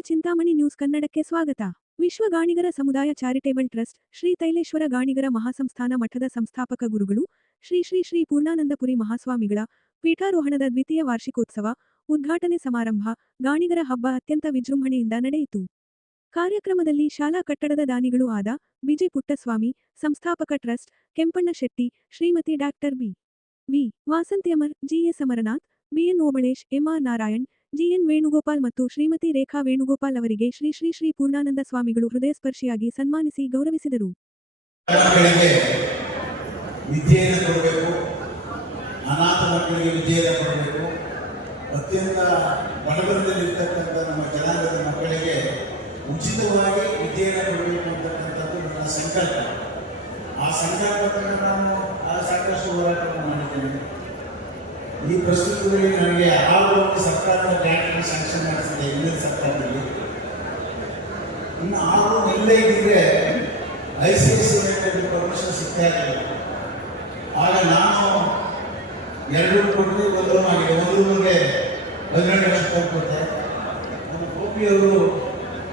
Chintamani news ಕನ್ನಡಕ್ಕೆ ಸ್ವಾಗತ. ವಿಶ್ವ ಗಾಣಿಗರ ಸಮುದಾಯ ಚಾರಿಟೇಬಲ್ ಟ್ರಸ್ಟ್, ಶ್ರೀ ತೈಲೇಶ್ವರ ಗಾಣಿಗರ ಮಹಾಸಂಸ್ಥಾನ ಮಠದ ಸಂಸ್ಥಾಪಕ ಗುರುಗಳು, ಶ್ರೀ ಶ್ರೀ ಶ್ರೀ ಪೂರ್ಣಾನಂದಪುರಿ ಮಹಾಸ್ವಾಮಿಗಳ ಪೀಠಾರೋಹಣದ ದ್ವಿತೀಯ ವಾರ್ಷಿಕೋತ್ಸವ, ಉದ್ಘಾಟನೆ ಸಮಾರಂಭ, ಗಾಣಿಗರ ಹಬ್ಬ ಅತ್ಯಂತ ವಿಜೃಂಭಣೆಯಿಂದ ನಡೆಯಿತು. ಕಾರ್ಯಕ್ರಮದಲ್ಲಿ ಶಾಲಾ ಕಟ್ಟಡದ ದಾನಿಗಳು ಆದ ಬಿಜೆ ಪುಟ್ಟಸ್ವಾಮಿ ಸಂಸ್ಥಾಪಕ trust, Kempanna Shetty, Shrimati doctor B. V. Vasanthi Amar GS Amarnath BN Obalesh MR Narayan GN Venugopal ಮತ್ತು ಶ್ರೀಮತಿ ರೇಖಾ ವೇಣುಗೋಪಾಲ್ ಅವರಿಗೆ ಶ್ರೀ ಶ್ರೀ ಶ್ರೀ ಪೂರ್ಣಾನಂದ ಸ್ವಾಮಿಗಳು ಹೃದಯಸ್ಪರ್ಶಿಯಾಗಿ ಸನ್ಮಾನಿಸಿ ಗೌರವಿಸಿದರು. ಅನಾಥ ಮಕ್ಕಳಿಗೆ ವಿದ್ಯೆಯನ್ನು ಕೊಡಬೇಕು. ಅತ್ಯಂತ ಬಡವರದಲ್ಲಿರ್ತಕ್ಕಂಥ ನಮ್ಮ ಜನಾಂಗದ ಮಕ್ಕಳಿಗೆ ಉಚಿತವಾಗಿ ವಿದ್ಯೆಯನ್ನು ಕೊಡಬೇಕು ಅಂತಕ್ಕಂಥದ್ದು ನನ್ನ ಸಂಕಲ್ಪ. ಆ ಸಂಕಲ್ಪವನ್ನು ನಾನು ಸಾಕಷ್ಟು ಹೋರಾಟವನ್ನು ಮಾಡಿದ್ದೇನೆ. ಈ ಪ್ರಸ್ತುತದಲ್ಲಿ ನನಗೆ ಆರು ಒಂದು ಸರ್ಕಾರದ ಬ್ಯಾಂಕ್ ಸ್ಯಾಂಕ್ಷನ್ ಮಾಡಿಸಿದೆ ಹಿಂದಿನ ಸರ್ಕಾರದಲ್ಲಿ. ಇನ್ನು ಆರು ಇಲ್ಲೇ ಇದ್ದಿದ್ರೆ ಐ ಸಿ ಎಸ್ ಪರ್ಮಿಷನ್ ಸಿಗ್ತಾ ಇರಲಿಲ್ಲ. ಆಗ ನಾನು ಎರಡು ಕೊಟ್ಟು ಒಂದು ಆಗಿದೆ. ಒಂದು ರೂಮ್ಗೆ ಹದಿನೆಂಟು ಲಕ್ಷ ಕೊಟ್ಟೆ. ನಮ್ಮ ಗೋಪಿಯವರು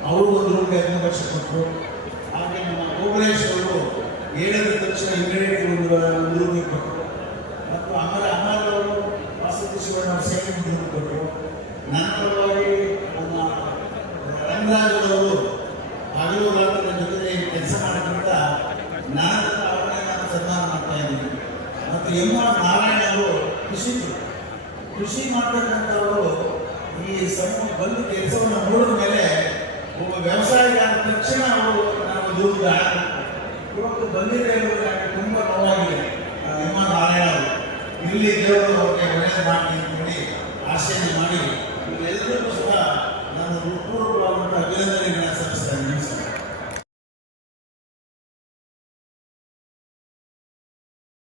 ಅವರು ಒಂದು ರೂಮ್ಗೆ ಹದಿನೈದು ಲಕ್ಷ ಕೊಟ್ಟರು. ಹಾಗೆ ನಮ್ಮ ಗೋಪನೇಶ್ವರರು ಏಳನೇ ತಕ್ಷಣ ಇಮಿಡಿಯೇಟ್ ಒಂದು ರೂಮಿಗೆ ಕೊಟ್ಟರು ಮತ್ತು ಅಮರ ಅಮರವರು ವಾಸತಿ ಶಿವಣ್ಣ ಅವರು ಸೇರಿ ಒಂದು ರೂಮ್ ಕೊಟ್ಟರು ನನ್ನ ಪರವಾಗಿ ನಮ್ಮ ರಂಗರಾಜರವರು ಹಗಲು ರಾತ್ರಿ ನನ್ನ ಜೊತೆ ಕೆಲಸ ಮಾಡೋದ್ರಿಂದ ನಾನು ಅವರನ್ನ ನಾನು ಸನ್ಮಾನ ಮಾಡ್ತಾ ಇದ್ದೀನಿ. ಮತ್ತು ಎಂ ಆರ್ ನಾರಾಯಣ ಅವರು ಕೃಷಿ ಕೃಷಿ ಮಾಡ್ತಕ್ಕಂಥವರು ಈ ಸಮೂಹ ಬಂದು ಕೆಲಸವನ್ನು ನೋಡಿದ ಮೇಲೆ ಒಬ್ಬ ವ್ಯವಸಾಯಿಗ ಆದ ತಕ್ಷಣ ಅವರು ನಾವು ದೂರ ಇವತ್ತು ಬಂದಿದೆ ಅನ್ನೋದು ನನಗೆ ತುಂಬ ನೋವಾಗಿದೆ. ಎಂ ಆರ್ ನಾರಾಯಣ ಅವರು. ಇಲ್ಲಿ ದೇವರು ಅವ್ರಿಗೆ ಒಳ್ಳೆಯದು ಮಾಡಿ ಅಂತೇಳಿ ಆಶೆಯನ್ನು ಮಾಡಿ